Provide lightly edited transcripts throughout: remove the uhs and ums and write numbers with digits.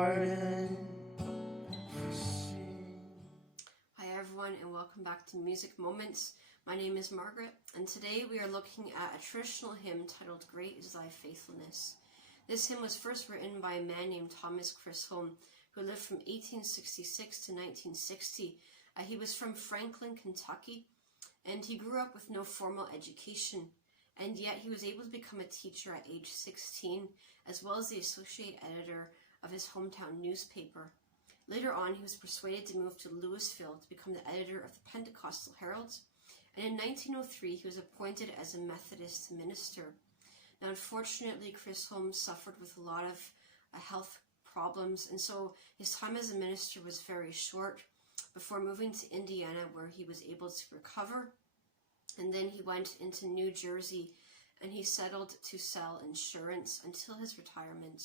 pardon for sin. Hi everyone, and welcome back to Music Moments. My name is Margaret, and today we are looking at a traditional hymn titled Great is Thy Faithfulness. This hymn was first written by a man named Thomas Chisholm, who lived from 1866 to 1960. He was from Franklin, Kentucky, and he grew up with no formal education, and yet he was able to become a teacher at age 16, as well as the associate editor of his hometown newspaper. Later on, he was persuaded to move to Louisville to become the editor of the Pentecostal Herald, and in 1903 he was appointed as a Methodist minister. Now, unfortunately, Chisholm suffered with a lot of health problems, and so his time as a minister was very short before moving to Indiana, where he was able to recover. And then he went into New Jersey and he settled to sell insurance until his retirement.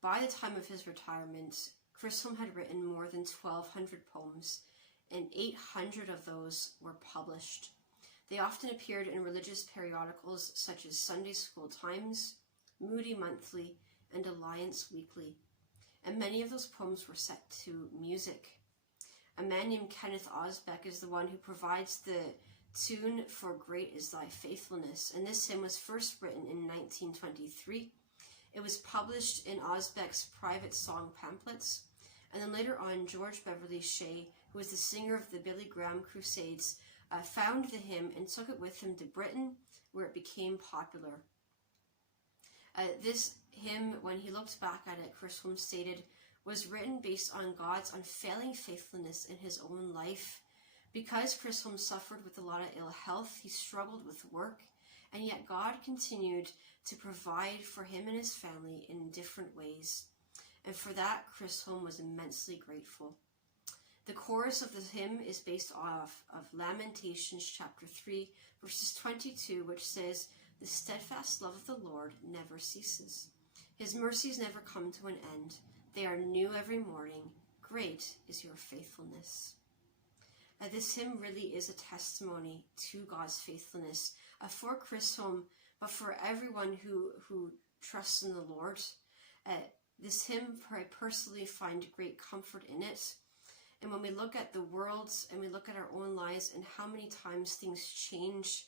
By the time of his retirement, Chisholm had written more than 1,200 poems, and 800 of those were published. They often appeared in religious periodicals such as Sunday School Times, Moody Monthly, and Alliance Weekly, and many of those poems were set to music. A man named Kenneth Osbeck is the one who provides the tune for Great is Thy Faithfulness, and this hymn was first written in 1923. It was published in Osbeck's private song pamphlets, and then later on George Beverly Shea, who was the singer of the Billy Graham Crusades, found the hymn and took it with him to Britain, where it became popular. This hymn, when he looked back at it, Chisholm stated, was written based on God's unfailing faithfulness in his own life. Because Chisholm suffered with a lot of ill health, he struggled with work, and yet God continued to provide for him and his family in different ways. And for that, Chisholm was immensely grateful. The chorus of the hymn is based off of Lamentations chapter 3, verses 22, which says, "The steadfast love of the Lord never ceases. His mercies never come to an end. They are new every morning. Great is your faithfulness." This hymn really is a testimony to God's faithfulness for Chisholm, but for everyone who trusts in the Lord. This hymn, I personally find great comfort in it. And when we look at the world and we look at our own lives and how many times things change,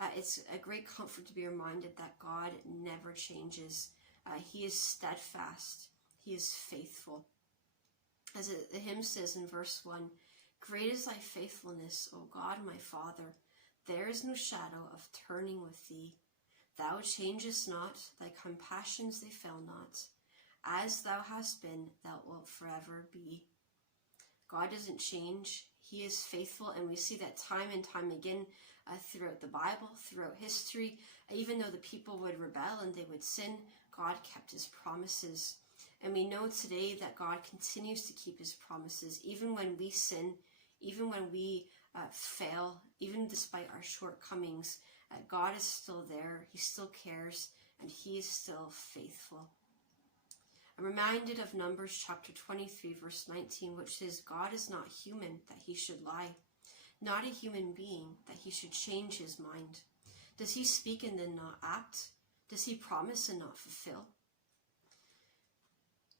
it's a great comfort to be reminded that God never changes. He is steadfast. He is faithful. As the hymn says in verse 1, "Great is thy faithfulness, O God, my Father. There is no shadow of turning with thee. Thou changest not, thy compassions they fail not. As thou hast been, thou wilt forever be." God doesn't change. He is faithful, and we see that time and time again throughout the Bible, throughout history. Even though the people would rebel and they would sin, God kept his promises. And we know today that God continues to keep his promises, even when we sin, even when we fail, even despite our shortcomings. God is still there, he still cares, and he is still faithful. I'm reminded of Numbers chapter 23, verse 19, which says, "God is not human that he should lie, not a human being that he should change his mind. Does he speak and then not act? Does he promise and not fulfill?"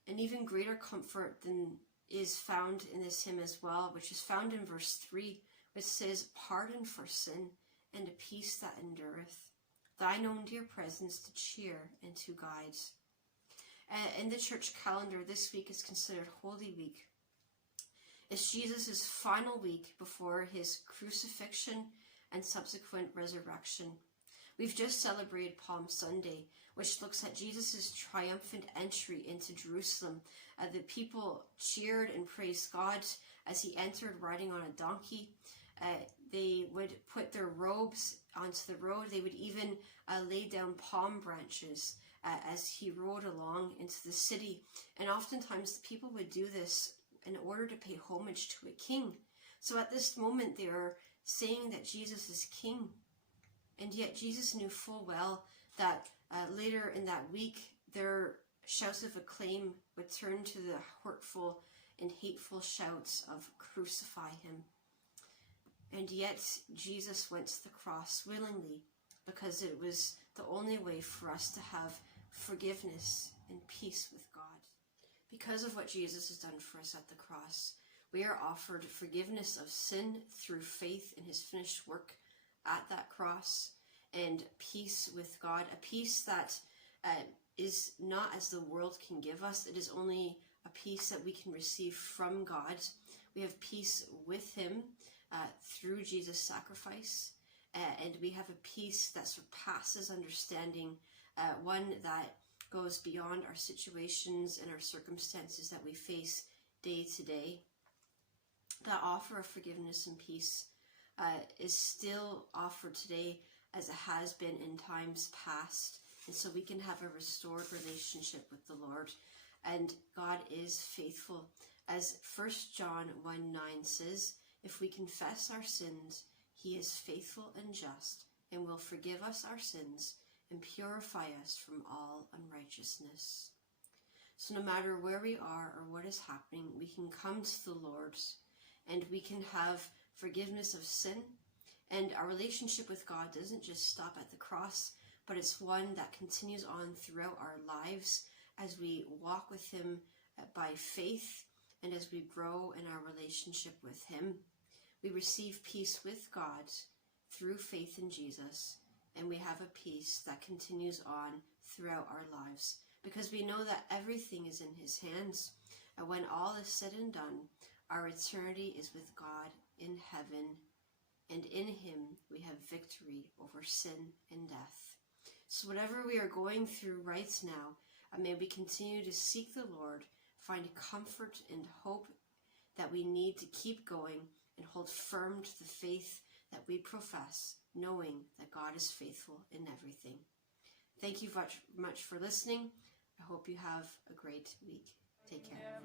An even greater comfort than is found in this hymn as well, which is found in verse 3, which says, "Pardon for sin and a peace that endureth, thine own dear presence to cheer and to guide." In the church calendar, this week is considered Holy Week. It's Jesus' final week before his crucifixion and subsequent resurrection. We've just celebrated Palm Sunday, which looks at Jesus' triumphant entry into Jerusalem. The people cheered and praised God as he entered riding on a donkey. They would put their robes onto the road. They would even lay down palm branches as he rode along into the city. And oftentimes the people would do this in order to pay homage to a king. So at this moment they are saying that Jesus is king. And yet Jesus knew full well that later in that week their shouts of acclaim would turn to the hurtful and hateful shouts of "Crucify him." And yet Jesus went to the cross willingly, because it was the only way for us to have forgiveness and peace with God. Because of what Jesus has done for us at the cross, we are offered forgiveness of sin through faith in his finished work at that cross, and peace with God, a peace that is not as the world can give us. It is only a peace that we can receive from God. We have peace with him through Jesus' sacrifice, and we have a peace that surpasses understanding, one that goes beyond our situations and our circumstances that we face day to day. That offer of forgiveness and peace is still offered today as it has been in times past. And so we can have a restored relationship with the Lord. And God is faithful. As 1 John 1:9 says, if we confess our sins, he is faithful and just and will forgive us our sins and purify us from all unrighteousness. So no matter where we are or what is happening, we can come to the Lord and we can have forgiveness of sin. And our relationship with God doesn't just stop at the cross, but it's one that continues on throughout our lives as we walk with him by faith and as we grow in our relationship with him. We receive peace with God through faith in Jesus, and we have a peace that continues on throughout our lives because we know that everything is in his hands. And when all is said and done, our eternity is with God in heaven, and in him we have victory over sin and death. So whatever we are going through right now, may we continue to seek the Lord, find comfort and hope that we need to keep going, and hold firm to the faith that we profess, knowing that God is faithful in everything. Thank you much for listening. I hope you have a great week. Take care.